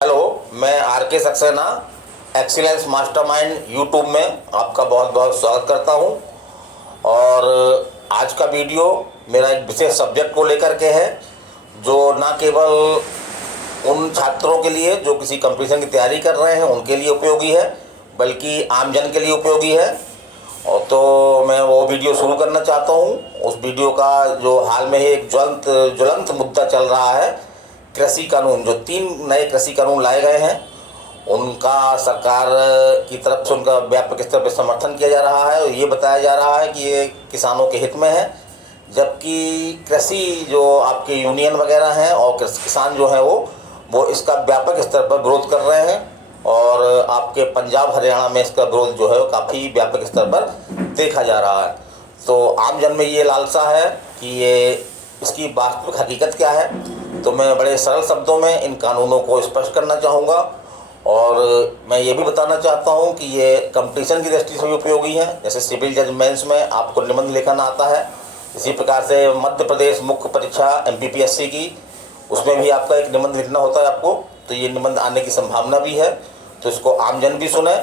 Hello, मैं are के Saxena excellence mastermind YouTube में आपका बहुत बहुत स्वागत करता हूं। और आज का वीडियो मेरा एक विशेष सब्जेक्ट को लेकर के है, जो ना केवल उन छात्रों के लिए जो किसी कंपटीशन की तैयारी कर रहे हैं उनके लिए उपयोगी है, बल्कि आमजन के लिए उपयोगी है। और तो मैं वो वीडियो शुरू करना चाहता हूँ। उस वीडियो का जो हाल में ही एक ज्वलंत मुद्दा चल रहा है, कृषि कानून, जो 3 नए कृषि कानून लाए गए हैं उनका सरकार की तरफ से उनका व्यापक स्तर पर समर्थन किया जा रहा है और ये बताया जा रहा है कि ये किसानों के हित में है। जबकि कृषि जो आपके यूनियन वगैरह हैं और किसान जो हैं वो इसका व्यापक स्तर पर विरोध कर रहे हैं। और आपके पंजाब हरियाणा में इसका विरोध जो है वो काफ़ी व्यापक स्तर पर देखा जा रहा है। तो आम जन में ये लालसा है कि ये इसकी वास्तविक हकीकत क्या है। तो मैं बड़े सरल शब्दों में इन कानूनों को स्पष्ट करना चाहूँगा। और मैं ये भी बताना चाहता हूँ कि ये कंपटीशन की दृष्टि से भी उपयोगी है। जैसे सिविल जज मेंस में आपको निबंध लेखन आता है, इसी प्रकार से मध्य प्रदेश मुख्य परीक्षा MPPSC की, उसमें भी आपका एक निबंध लिखना होता है आपको। तो ये निबंध आने की संभावना भी है, तो इसको आमजन भी सुने।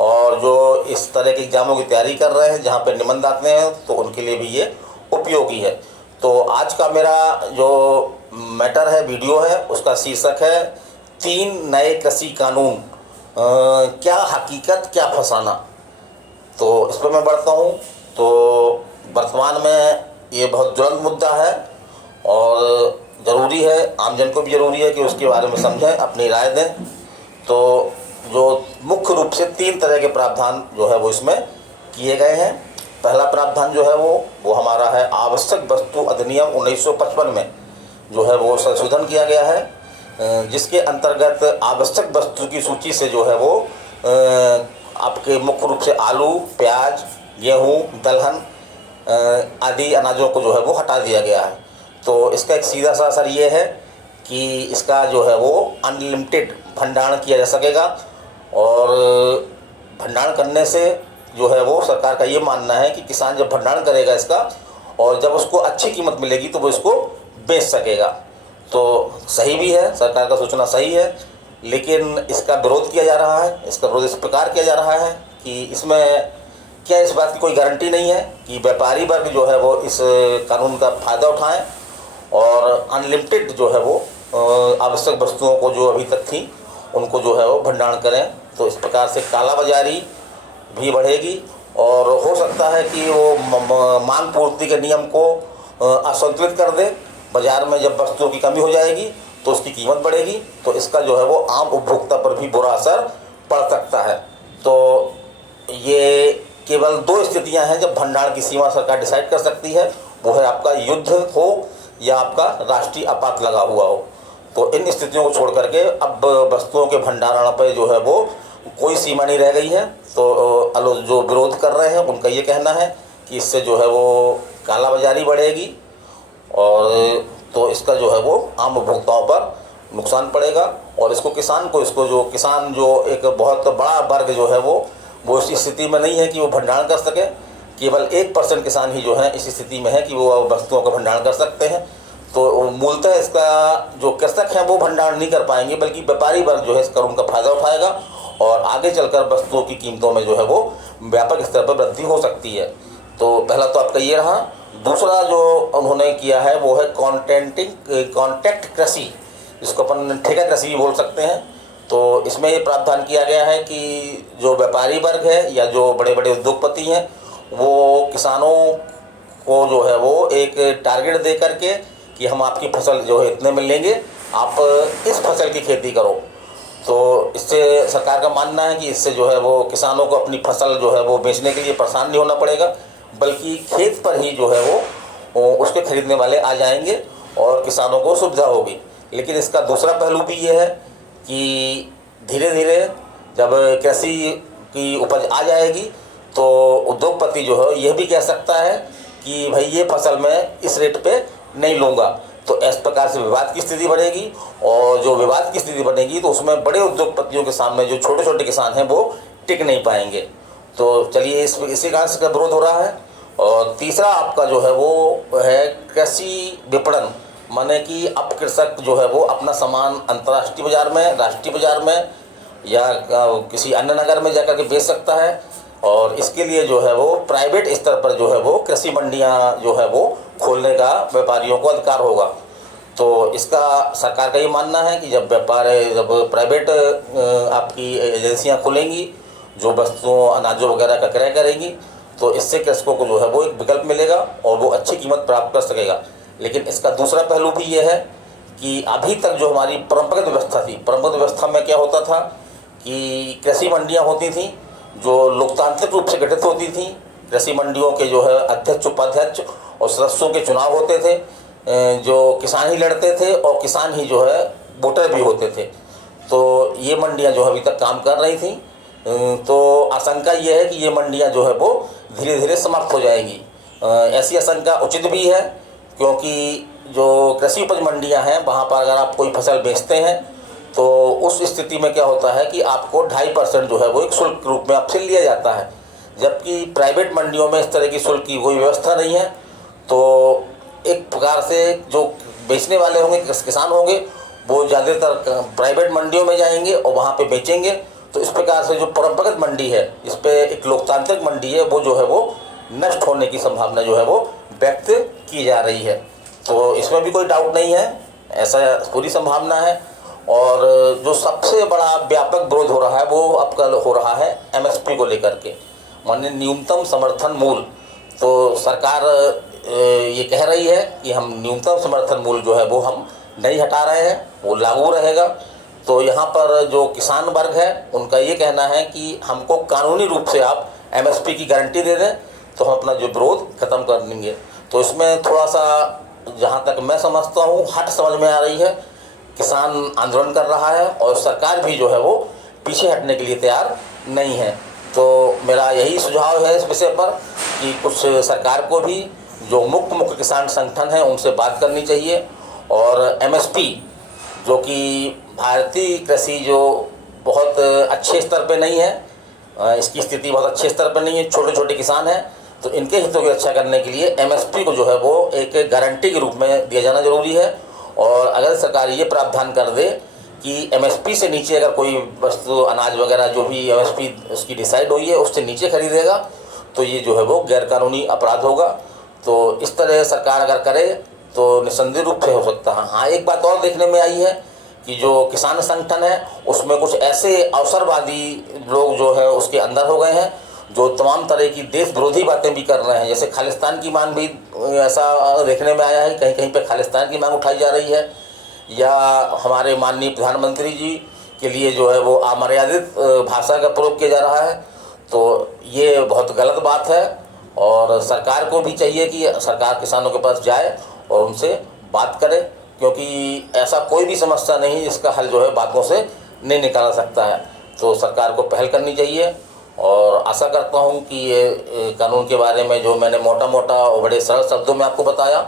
और जो इस तरह के एग्जामों की तैयारी कर रहे हैं जहाँ पर निबंध आते हैं, तो उनके लिए भी ये उपयोगी है। तो आज का मेरा जो मैटर है, वीडियो है, उसका शीर्षक है 3 नए कृषि कानून, क्या हकीकत क्या फसाना। तो इस पर मैं बढ़ता हूँ। तो वर्तमान में ये बहुत ज्वलंत मुद्दा है और ज़रूरी है, आमजन को भी ज़रूरी है कि उसके बारे में समझें, अपनी राय दें। तो जो मुख्य रूप से 3 तरह के प्रावधान जो है वो इसमें किए गए हैं। पहला प्रावधान जो है वो हमारा है आवश्यक वस्तु अधिनियम 1955 में जो है वो संशोधन किया गया है, जिसके अंतर्गत आवश्यक वस्तु की सूची से जो है वो आपके मुख्य रूप से आलू, प्याज, गेहूँ, दलहन आदि अनाजों को जो है वो हटा दिया गया है। तो इसका एक सीधा सा असर ये है कि इसका जो है वो अनलिमिटेड भंडारण किया जा सकेगा। और भंडारण करने से जो है वो सरकार का ये मानना है कि किसान जब भंडारण करेगा इसका, और जब उसको अच्छी कीमत मिलेगी तो वो इसको बेच सकेगा। तो सही भी है, सरकार का सोचना सही है, लेकिन इसका विरोध किया जा रहा है। इसका विरोध इस प्रकार किया जा रहा है कि इसमें क्या इस बात की कोई गारंटी नहीं है कि व्यापारी वर्ग जो है वो इस कानून का फ़ायदा उठाएं और अनलिमिटेड जो है वो आवश्यक वस्तुओं को जो अभी तक थी उनको जो है वो भंडारण करें। तो इस प्रकार से कालाबाजारी भी बढ़ेगी और हो सकता है कि वो मांग पूर्ति के नियम को असंतुलित कर दे। बाज़ार में जब वस्तुओं की कमी हो जाएगी तो उसकी कीमत बढ़ेगी, तो इसका जो है वो आम उपभोक्ता पर भी बुरा असर पड़ सकता है। तो ये केवल 2 स्थितियां हैं जब भंडारण की सीमा सरकार डिसाइड कर सकती है, वो है आपका युद्ध हो या आपका राष्ट्रीय आपात लगा हुआ हो। तो इन स्थितियों को छोड़ करके अब वस्तुओं के भंडारण पर जो है वो कोई सीमा नहीं रह गई है। तो जो विरोध कर रहे हैं उनका ये कहना है कि इससे जो है वो कालाबाजारी बढ़ेगी और तो इसका जो है वो आम उपभोक्ताओं पर नुकसान पड़ेगा। और इसको जो किसान जो एक बहुत बड़ा वर्ग जो है वो इस स्थिति में नहीं है कि वो भंडारण कर सके। केवल 1% किसान ही जो है इस स्थिति में है कि वो वस्तुओं का भंडारण कर सकते हैं। तो मूलतः इसका जो कृषक हैं वो भंडारण नहीं कर पाएंगे, बल्कि व्यापारी वर्ग जो है इस कानून का फ़ायदा उठाएगा और आगे चलकर वस्तुओं की कीमतों में जो है वो व्यापक स्तर पर वृद्धि हो सकती है। तो पहला तो आपका ये रहा। दूसरा जो उन्होंने किया है वो है कॉन्ट्रैक्ट कृषि, जिसको अपन ठेका कृषि भी बोल सकते हैं। तो इसमें ये प्रावधान किया गया है कि जो व्यापारी वर्ग है या जो बड़े बड़े उद्योगपति हैं वो किसानों को जो है वो एक टारगेट दे करके कि हम आपकी फसल जो है इतने में लेंगे, आप इस फसल की खेती करो। तो इससे सरकार का मानना है कि इससे जो है वो किसानों को अपनी फसल जो है वो बेचने के लिए परेशान नहीं होना पड़ेगा, बल्कि खेत पर ही जो है वो उसके खरीदने वाले आ जाएंगे और किसानों को सुविधा होगी। लेकिन इसका दूसरा पहलू भी ये है कि धीरे धीरे जब कृषि की उपज आ जाएगी तो उद्योगपति जो है यह भी कह सकता है कि भाई ये फसल मैं इस रेट पे नहीं लूँगा। तो इस प्रकार से विवाद की स्थिति बढ़ेगी और जो विवाद की स्थिति बनेगी तो उसमें बड़े उद्योगपतियों के सामने जो छोटे छोटे किसान हैं वो टिक नहीं पाएंगे। तो चलिए इसी कारण से विरोध हो रहा है। और तीसरा आपका जो है वो है कृषि विपणन, माने कि अब कृषक जो है वो अपना सामान अंतर्राष्ट्रीय बाज़ार में, राष्ट्रीय बाज़ार में या किसी अन्य नगर में जाकर के बेच सकता है। और इसके लिए जो है वो प्राइवेट स्तर पर जो है वो कृषि मंडियां जो है वो खोलने का व्यापारियों को अधिकार होगा। तो इसका सरकार का ये मानना है कि जब प्राइवेट आपकी एजेंसियां खुलेंगी जो वस्तुओं अनाजों वगैरह का क्रय करेंगी, तो इससे कृषकों को जो है वो एक विकल्प मिलेगा और वो अच्छी कीमत प्राप्त कर सकेगा। लेकिन इसका दूसरा पहलू भी ये है कि अभी तक जो हमारी परंपरागत व्यवस्था थी, परंपरागत व्यवस्था में क्या होता था कि कृषि मंडियां होती थीं जो लोकतांत्रिक रूप से गठित होती थीं। कृषि मंडियों के जो है अध्यक्ष, उपाध्यक्ष और सदस्यों के चुनाव होते थे, जो किसान ही लड़ते थे और किसान ही जो है वोटर भी होते थे। तो ये मंडियां जो अभी तक काम कर रही थी, तो आशंका ये है कि ये मंडियां जो है वो धीरे धीरे समाप्त हो जाएंगी। ऐसी आशंका उचित भी है, क्योंकि जो कृषि उपज मंडियां हैं वहाँ पर अगर आप कोई फसल बेचते हैं तो उस स्थिति में क्या होता है कि आपको 2.5% जो है वो एक शुल्क के रूप में आपसे लिया जाता है, जबकि प्राइवेट मंडियों में इस तरह की शुल्क की कोई व्यवस्था नहीं है। तो एक प्रकार से जो बेचने वाले होंगे, किसान होंगे, वो ज़्यादातर प्राइवेट मंडियों में जाएंगे और वहाँ पे बेचेंगे। तो इस प्रकार से जो परंपरागत मंडी है, इस पर एक लोकतांत्रिक मंडी है, वो जो है वो नष्ट होने की संभावना जो है वो व्यक्त की जा रही है। तो इसमें भी कोई डाउट नहीं है, ऐसा पूरी संभावना है। और जो सबसे बड़ा व्यापक विरोध हो रहा है वो अब कल हो रहा है एमएसपी को लेकर के, माननीय न्यूनतम समर्थन मूल्य। तो सरकार ये कह रही है कि हम न्यूनतम समर्थन मूल्य जो है वो हम नहीं हटा रहे हैं, वो लागू रहेगा। तो यहाँ पर जो किसान वर्ग है उनका ये कहना है कि हमको कानूनी रूप से आप एमएसपी की गारंटी दे दें तो हम अपना जो विरोध खत्म कर देंगे। तो इसमें थोड़ा सा, जहाँ तक मैं समझता हूँ, हट समझ में आ रही है। किसान आंदोलन कर रहा है और सरकार भी जो है वो पीछे हटने के लिए तैयार नहीं है। तो मेरा यही सुझाव है इस विषय पर कि कुछ सरकार को भी जो मुख्य किसान संगठन हैं उनसे बात करनी चाहिए, और एमएसपी जो कि भारतीय कृषि जो बहुत अच्छे स्तर पे नहीं है, इसकी स्थिति बहुत अच्छे स्तर पे नहीं है, छोटे छोटे किसान हैं, तो इनके हितों की रक्षा करने के लिए एमएसपी को जो है वो एक गारंटी के रूप में दिया जाना जरूरी है। और अगर सरकार ये प्रावधान कर दे कि एमएसपी से नीचे अगर कोई वस्तु, अनाज वगैरह जो भी एमएसपी उसकी डिसाइड हुई है उससे नीचे खरीदेगा तो ये जो है वो गैरकानूनी अपराध होगा। तो इस तरह सरकार अगर करे तो निस्संदेह रूप से हो सकता है। हाँ, एक बात और देखने में आई है कि जो किसान संगठन है उसमें कुछ ऐसे अवसरवादी लोग जो है उसके अंदर हो गए हैं जो तमाम तरह की देश विरोधी बातें भी कर रहे हैं। जैसे खालिस्तान की मांग भी ऐसा देखने में आया है, कहीं कहीं पे खालिस्तान की मांग उठाई जा रही है, या हमारे माननीय प्रधानमंत्री जी के लिए जो है वो अमर्यादित भाषा का प्रयोग किया जा रहा है। तो ये बहुत गलत बात है और सरकार को भी चाहिए कि सरकार किसानों के पास जाए और उनसे बात करे, क्योंकि ऐसा कोई भी समस्या नहीं जिसका हल जो है बातों से नहीं निकाला सकता है। तो सरकार को पहल करनी चाहिए और आशा करता हूं कि ये कानून के बारे में जो मैंने मोटा मोटा और बड़े सरल शब्दों में आपको बताया,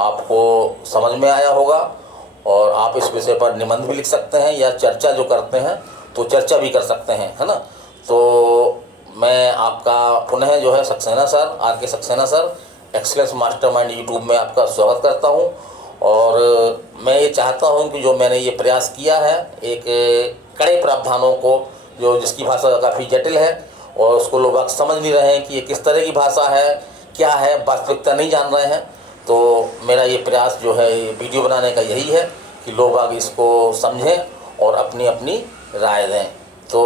आपको समझ में आया होगा और आप इस विषय पर निबंध भी लिख सकते हैं या चर्चा जो करते हैं तो चर्चा भी कर सकते हैं, है ना। तो मैं आपका पुनः जो है Saxena sir, R K. Saxena sir, excellence mastermind YouTube में आपका स्वागत करता हूं। और मैं ये चाहता हूं कि जो मैंने ये प्रयास किया है, एक कड़े प्रावधानों को, जो जिसकी भाषा काफ़ी जटिल है और उसको लोग समझ नहीं रहे हैं कि ये किस तरह की भाषा है, क्या है, वास्तविकता नहीं जान रहे हैं। तो मेरा ये प्रयास जो है वीडियो बनाने का यही है कि लोग आगे इसको समझें और अपनी अपनी राय दें। तो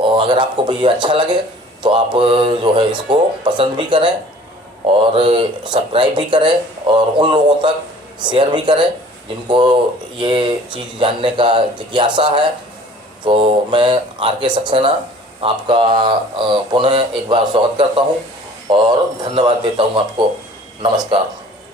अगर आपको भैया अच्छा लगे तो आप जो है इसको पसंद भी करें और सब्सक्राइब भी करें और उन लोगों तक शेयर भी करें जिनको ये चीज़ जानने का जिज्ञासा है। तो मैं आर.के. सक्सेना आपका पुनः एक बार स्वागत करता हूं और धन्यवाद देता हूं आपको। नमस्कार।